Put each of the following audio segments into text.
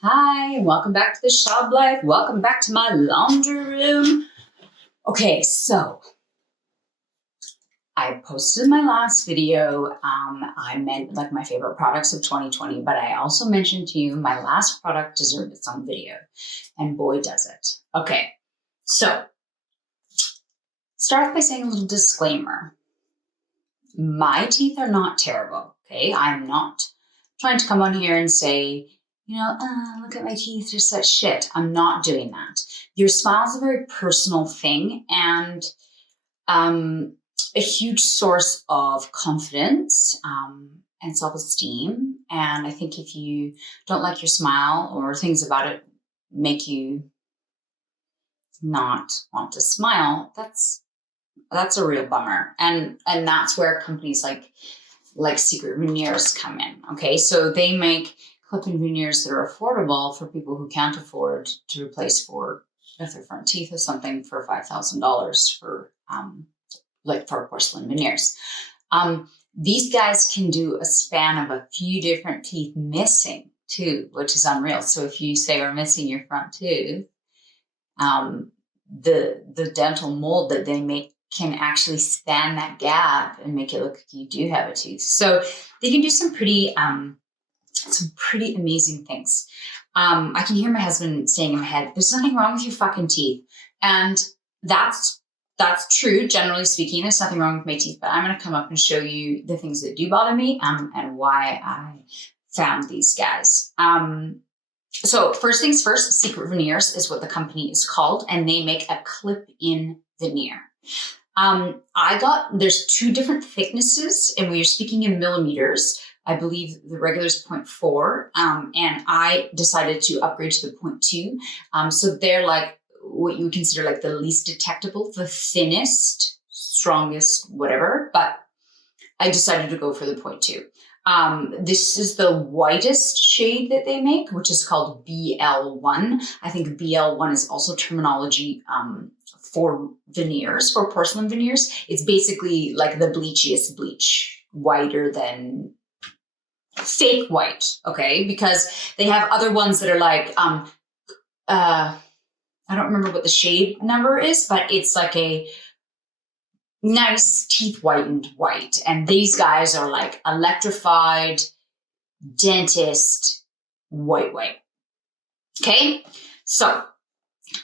Hi, welcome back to the shop life. Welcome back to my laundry room. Okay, so I posted in my last video, I meant like my favorite products of 2020, but I also mentioned to you my last product deserved its own video, and boy does it. Okay, so start off by saying a little disclaimer. My teeth are not terrible, okay? I'm not trying to come on here and say, look at my teeth, they're such shit. I'm not doing that. Your smile is a very personal thing and a huge source of confidence and self-esteem. And I think if you don't like your smile or things about it make you not want to smile, that's a real bummer. And that's where companies like Secret Veneers come in. Okay, so they make clip-in veneers that are affordable for people who can't afford to replace if their front teeth is something for $5,000 for porcelain veneers. These guys can do a span of a few different teeth missing too, which is unreal. So if you say are missing your front tooth, the dental mold that they make can actually span that gap and make it look like you do have a tooth. So they can do some pretty amazing things. I can hear my husband saying in my head, there's nothing wrong with your fucking teeth. And that's true, generally speaking. There's nothing wrong with my teeth, but I'm going to come up and show you the things that do bother me and why I found these guys. So first things first, Secret Veneers is what the company is called, and they make a clip-in veneer. There's two different thicknesses, and we are speaking in millimeters. I believe the regular is 0.4, and I decided to upgrade to the 0.2. So they're like what you would consider like the least detectable, the thinnest, strongest, whatever, but I decided to go for the 0.2. This is the whitest shade that they make, which is called BL1. I think BL1 is also terminology for veneers, for porcelain veneers. It's basically like the bleachiest bleach, whiter than fake white, okay? Because they have other ones that are like, I don't remember what the shade number is, but it's like a nice teeth whitened white. And these guys are like electrified dentist white. Okay, so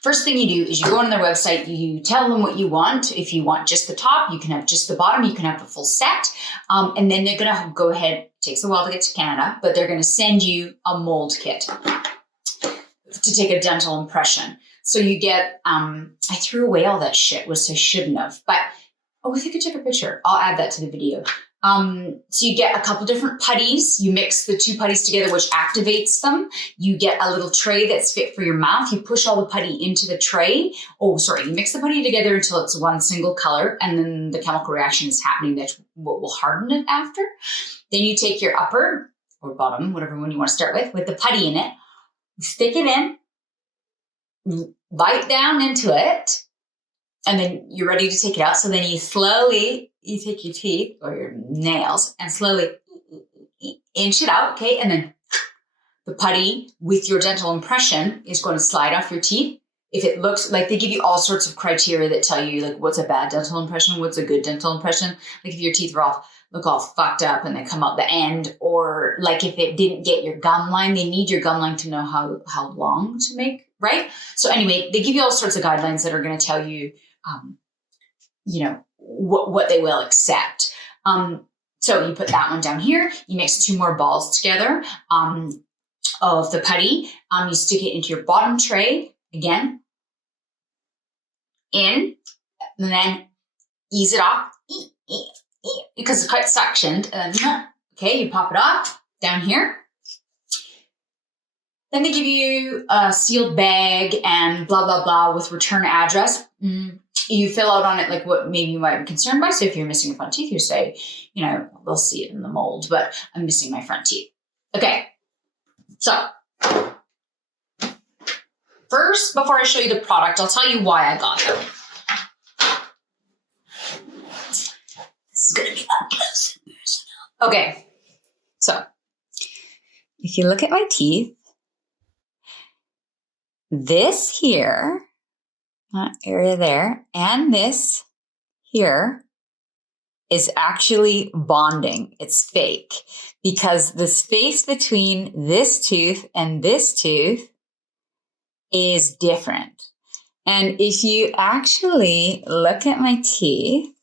first thing you do is you go on their website, you tell them what you want. If you want just the top, you can have just the bottom, you can have the full set. And then they're going to go ahead, it takes a while to get to Canada, but they're going to send you a mold kit to take a dental impression. So you get, I threw away all that shit, which I shouldn't have, but I think I took a picture. I'll add that to the video. So you get a couple different putties. You mix the two putties together, which activates them. You get a little tray that's fit for your mouth. You push all the putty into the tray. You mix the putty together until it's one single color, and then the chemical reaction is happening. That's what will harden it after. Then you take your upper or bottom, whatever one you want to start with the putty in it. You stick it in, bite down into it, and then you're ready to take it out. So then you take your teeth or your nails and slowly inch it out, okay? And then the putty with your dental impression is going to slide off your teeth. If it looks like, they give you all sorts of criteria that tell you like what's a bad dental impression, what's a good dental impression. Like if your teeth look all fucked up and they come out the end, or like if it didn't get your gum line, they need your gum line to know how long to make, right? So anyway, they give you all sorts of guidelines that are going to tell you, what they will accept. So you put that one down here, you mix two more balls together of the putty. You stick it into your bottom tray again, and then ease it off because it's quite suctioned. Okay, you pop it off down here. Then they give you a sealed bag and blah, blah, blah with return address. You fill out on it like what maybe you might be concerned by. So if you're missing your front teeth, you say, they'll see it in the mold, but I'm missing my front teeth. Okay, so first, before I show you the product, I'll tell you why I got them. This is going to be up close and personal. Okay, so if you look at my teeth, this here, that area there, and this here is actually bonding. It's fake because the space between this tooth and this tooth is different. And if you actually look at my teeth,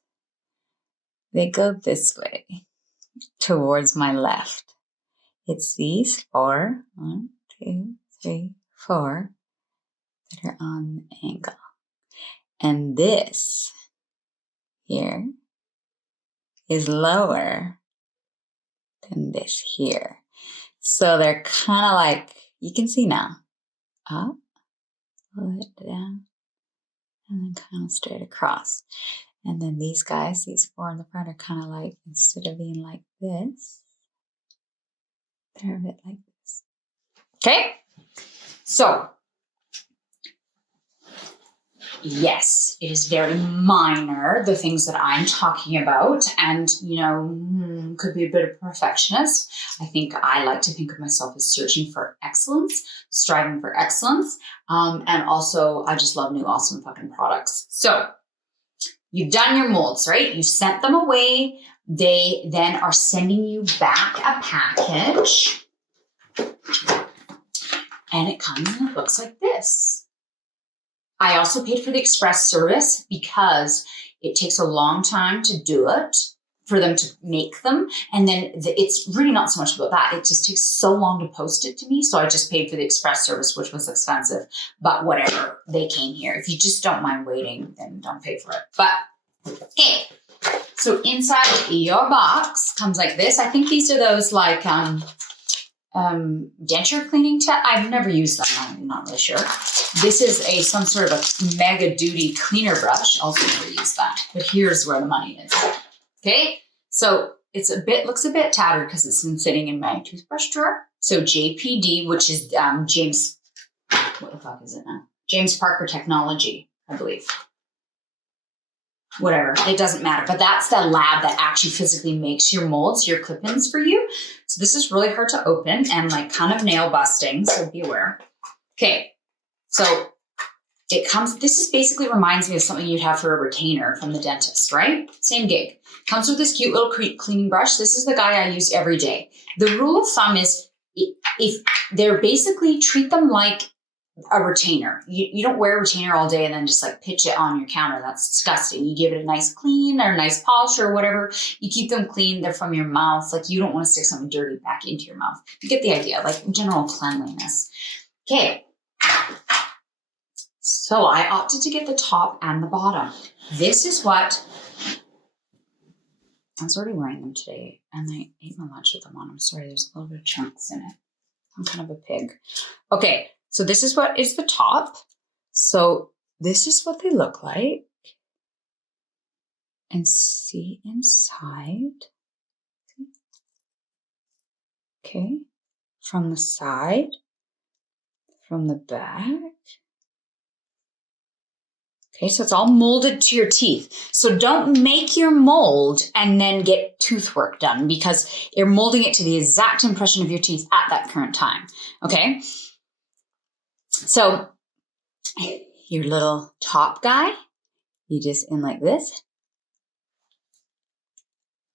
they go this way towards my left. It's these four, 1, 2, 3, 4, that are on the angle. And this here is lower than this here. So they're kind of like, you can see now, up, pull it down, and then kind of straight across. And then these guys, these four in the front, are kind of like, instead of being like this, they're a bit like this. Okay? So, yes, it is very minor, the things that I'm talking about, and, could be a bit of a perfectionist. I think I like to think of myself as searching for excellence, striving for excellence, and also I just love new awesome fucking products. So, you've done your molds, right? You sent them away. They then are sending you back a package, and it comes and it looks like this. I also paid for the express service because it takes a long time to do it, for them to make them. And then it's really not so much about that. It just takes so long to post it to me. So I just paid for the express service, which was expensive, but whatever, they came here. If you just don't mind waiting, then don't pay for it. But okay, so inside your box comes like this. I think these are those like, denture cleaning I've never used them. I'm not really sure. This is some sort of a mega duty cleaner brush. Also never used that. But here's where the money is. Okay, so looks a bit tattered because it's been sitting in my toothbrush drawer. So JPD, which is James, what the fuck is it now? James Parker Technology, I believe. Whatever, it doesn't matter. But that's the lab that actually physically makes your molds, your clip-ins for you. So this is really hard to open and like kind of nail busting, so be aware. Okay, so this is basically reminds me of something you'd have for a retainer from the dentist, right? Same gig. Comes with this cute little cleaning brush. This is the guy I use every day. The rule of thumb is if they're basically treat them like a retainer. You don't wear a retainer all day and then just like pitch it on your counter. That's disgusting. You give it a nice clean or a nice polish or whatever. You keep them clean. They're from your mouth. Like you don't want to stick something dirty back into your mouth. You get the idea, like general cleanliness. Okay. So I opted to get the top and the bottom. This is what I was already wearing them today and I ate my lunch with them on. I'm sorry, there's a little bit of chunks in it. I'm kind of a pig. Okay. So this is what is the top. So this is what they look like. And see inside. Okay. From the side. From the back. Okay, so it's all molded to your teeth. So don't make your mold and then get tooth work done because you're molding it to the exact impression of your teeth at that current time. Okay? So your little top guy, you just in like this.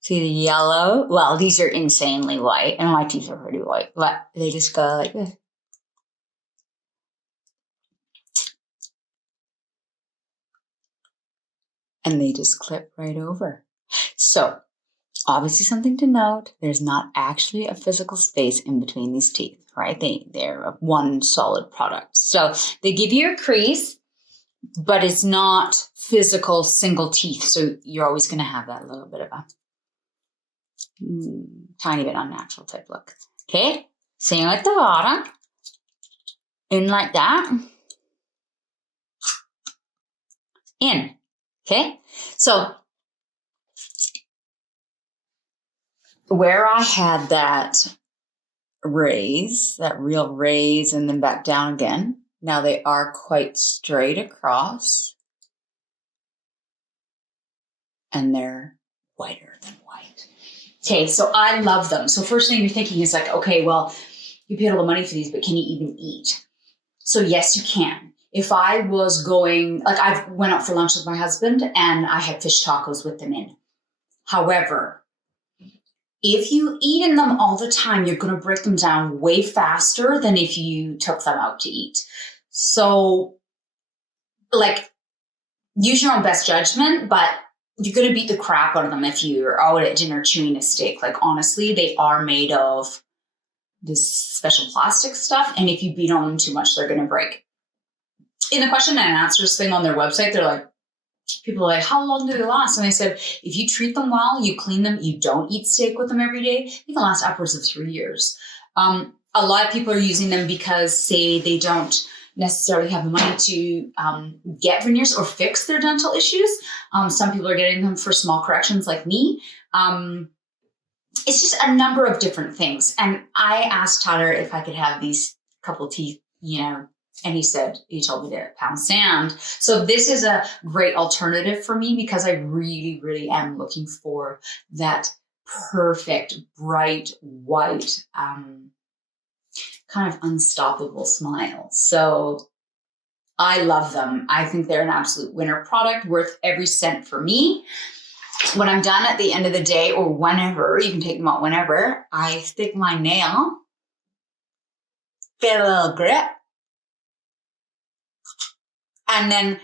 See the yellow? Well, these are insanely white, and my teeth are pretty white, but they just go like this. And they just clip right over. So, obviously something to note, there's not actually a physical space in between these teeth. Right? They're one solid product. So they give you a crease, but it's not physical single teeth. So you're always going to have that little bit of a tiny bit unnatural type look. Okay. Same like the bottom. In like that. In. Okay. So where I had that real raise, and then back down again. Now they are quite straight across and they're whiter than white. Okay, so I love them. So first thing you're thinking is like, okay, well, you paid all the money for these, but can you even eat? So yes, you can. If I was going, like I went out for lunch with my husband and I had fish tacos with them in. However, if you eat in them all the time, you're going to break them down way faster than if you took them out to eat. So, like, use your own best judgment, but you're going to beat the crap out of them if you're out at dinner chewing a steak. Like, honestly, they are made of this special plastic stuff. And if you beat on them too much, they're going to break. In the question and answers thing on their website, they're like, people are like, how long do they last? And I said, if you treat them well, you clean them, you don't eat steak with them every day, they can last upwards of 3 years. A lot of people are using them because, say, they don't necessarily have the money to get veneers or fix their dental issues. Some people are getting them for small corrections like me. It's just a number of different things. And I asked Tyler if I could have these couple teeth, and he told me to pound sand. So this is a great alternative for me because I really, really am looking for that perfect, bright, white, kind of unstoppable smile. So I love them. I think they're an absolute winner product, worth every cent for me. When I'm done at the end of the day or whenever, you can take them out whenever, I stick my nail, get a little grip, and then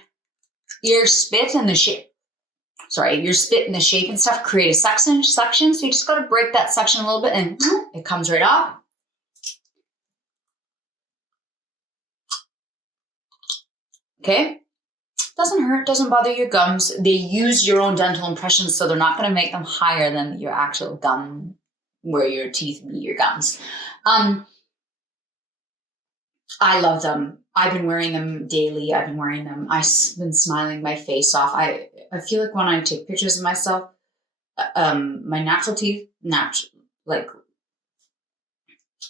your spit and the shape and stuff create a suction. So you just got to break that suction a little bit and it comes right off. Okay. Doesn't hurt, doesn't bother your gums. They use your own dental impressions, so they're not going to make them higher than your actual gum where your teeth meet your gums. I love them. I've been wearing them daily. I've been smiling my face off. I feel like when I take pictures of myself, my natural teeth,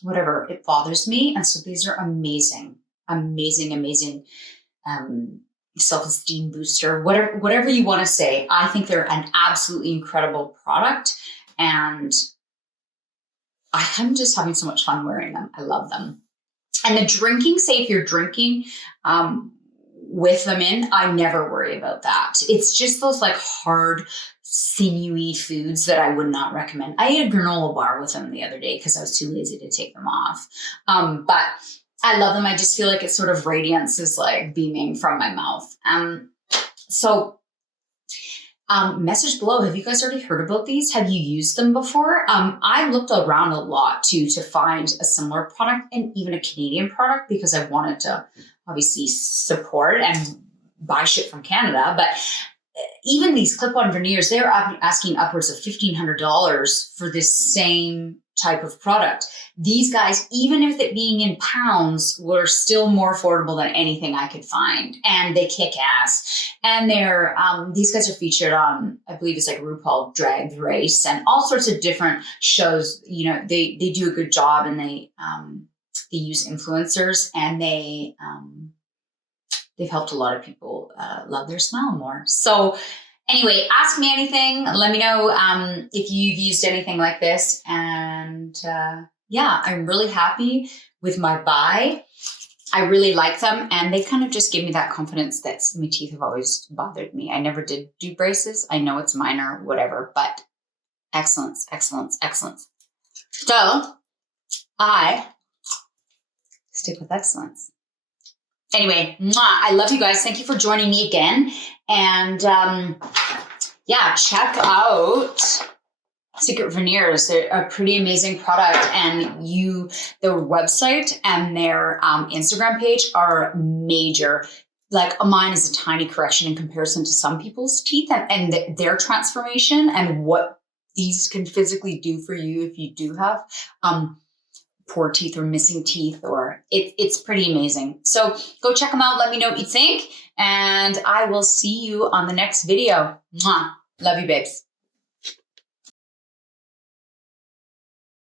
whatever, it bothers me. And so these are amazing, amazing, amazing self-esteem booster, whatever you want to say. I think they're an absolutely incredible product. And I'm just having so much fun wearing them. I love them. And the drinking, say if you're drinking with them in, I never worry about that. It's just those like hard, sinewy foods that I would not recommend. I ate a granola bar with them the other day because I was too lazy to take them off. But I love them. I just feel like it sort of radiance is like beaming from my mouth. Message below. Have you guys already heard about these? Have you used them before? I looked around a lot too to find a similar product and even a Canadian product because I wanted to obviously support and buy shit from Canada. But even these clip-on veneers, they're asking upwards of $1,500 for this same type of product. These guys, even if it being in pounds, were still more affordable than anything I could find. And they kick ass. And they're, these guys are featured on, I believe it's like RuPaul Drag Race and all sorts of different shows. They do a good job, and they use influencers, and they've helped a lot of people love their smile more. So anyway, ask me anything. Let me know if you've used anything like this. And I'm really happy with my buy. I really like them. And they kind of just give me that confidence that my teeth have always bothered me. I never did do braces. I know it's minor, whatever, but excellence, excellence, excellence. So I stick with excellence. Anyway, I love you guys. Thank you for joining me again. And check out Secret Veneers. They're a pretty amazing product, and their website and their Instagram page are major. Like mine is a tiny correction in comparison to some people's teeth and their transformation and what these can physically do for you if you do have poor teeth or missing teeth, or it's pretty amazing. So go check them out. Let me know what you think, and I will see you on the next video. Mwah. Love you, babes.